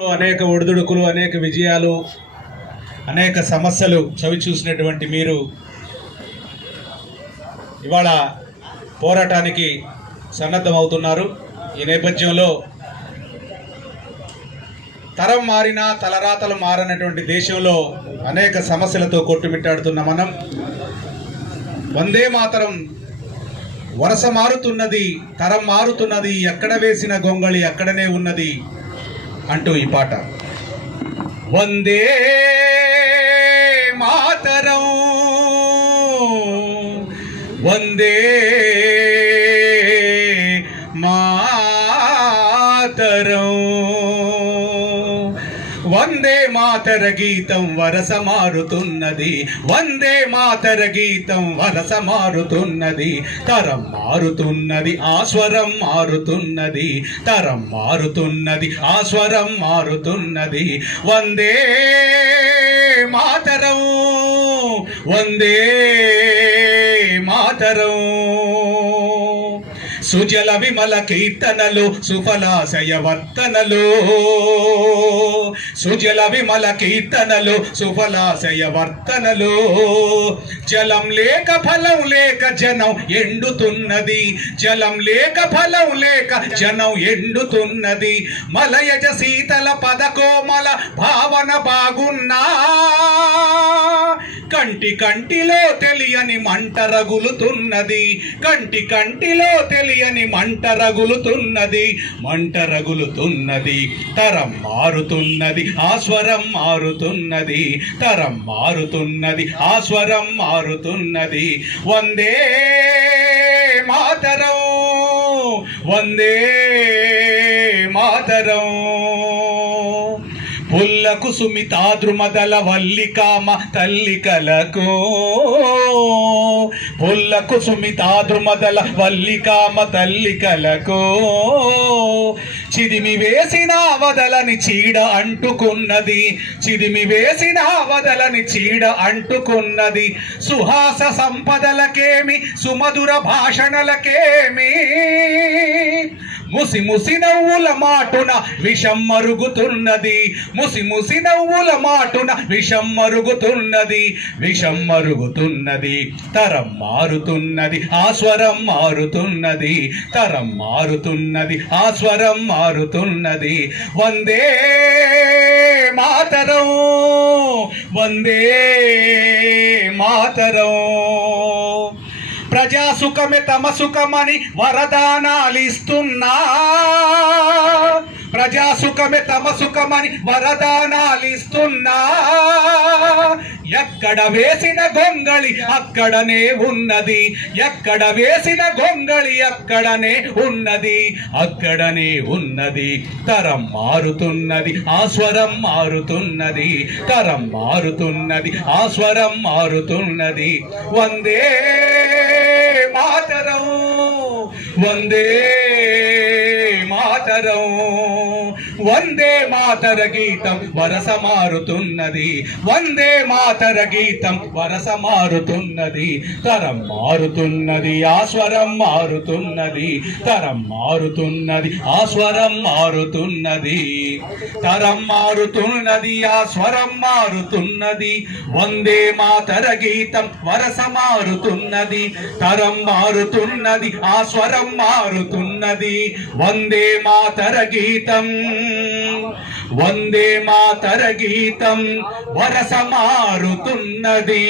అనేక ఒడిదుడుకులు, అనేక విజయాలు, అనేక సమస్యలు చవి చూసినటువంటి మీరు ఇవాళ పోరాటానికి సన్నద్ధమవుతున్నారు. ఈ నేపథ్యంలో తరం మారినా తలరాతలు మారనటువంటి దేశంలో అనేక సమస్యలతో కొట్టుమిట్టాడుతున్న మనం వందే మాతరం వరస మారుతున్నది, తరం మారుతున్నది, ఎక్కడ వేసిన గొంగళి అక్కడనే ఉన్నది అంటూ ఈ పాట. వందే మాతరం, వందే మాతరం, వందే మాతర గీతం వరస మారుతున్నది, వందే మాతర గీతం వరస మారుతున్నది, తరం మారుతున్నది, ఆస్వరం మారుతున్నది, తరం మారుతున్నది, ఆస్వరం మారుతున్నది. వందే మాతరం, వందే మాతరం. సుజల విమల కీర్తనలు, సుఫలాశయ వర్తనలు, సుజల విమల కీర్తనలు, సుఫలాశయ వర్తనలు. జలం లేక ఫలం లేక జనం ఎండుతున్నది, జలం లేక ఫలం లేక జనం ఎండుతున్నది. మలయజ శీతల పదకోమల భావన బాగున్నా కంటి కంటిలో తెలియని మంట రగులుతున్నది, కంటి కంటిలో తెలియని మంట రగులుతున్నది, మంట రగులుతున్నది. తరం మారుతున్నది, ఆస్వరం మారుతున్నది, తరం మారుతున్నది, ఆస్వరం మారుతున్నది. వందే మాతరం, వందే మాతరం. పుల్లకు సుమితాద్రుమదల వల్లికామ తల్లికలకు, పుల్లకు సుమితాద్రుమదల వల్లికామ తల్లికలకు. చిదిమి వేసిన వదలని చీడ అంటుకున్నది, చిదిమి వేసిన వదలని చీడ అంటుకున్నది. సుహాస సంపదలకేమి, సుమధుర భాషణలకేమి, ముసి ముసి నవ్వుల మాటున విషం మరుగుతున్నది, ముసి ముసి నవ్వుల మాటున విషం మరుగుతున్నది, విషం మరుగుతున్నది. తరం మారుతున్నది, ఆస్వరం మారుతున్నది, తరం మారుతున్నది, ఆస్వరం మారుతున్నది. వందే మాతరం, వందే మాతరం. ప్రజాసుఖమే తమ సుఖమని వరదానాలిస్తున్నా, ప్రజాసుఖమే తమ సుఖమని వరదానాలిస్తున్నా. ఎక్కడ వేసిన గొంగళి అక్కడనే ఉన్నది, ఎక్కడ వేసిన గొంగళి అక్కడనే ఉన్నది, అక్కడనే ఉన్నది. తరం మారుతున్నది, ఆస్వరం మారుతున్నది, తరం మారుతున్నది, ఆస్వరం మారుతున్నది. వందే మాతరం, వందే మాతరం. వందే మాతర గీతం వరస మారుతున్నది, వందే మాతర గీతం వరస మారుతున్నది. తరం మారుతున్నది, ఆస్వరం మారుతున్నది, తరం మారుతున్నది, ఆస్వరం మారుతున్నది. తరం మారుతున్నది, ఆస్వరం మారుతున్నది. వందే మాతర గీతం వరస మారుతున్నది, తరం మారుతున్నది, ఆస్వరం మారుతున్నది. వందే మాతర గీతం, వందే మాతర గీతం వరస మారుతున్నది.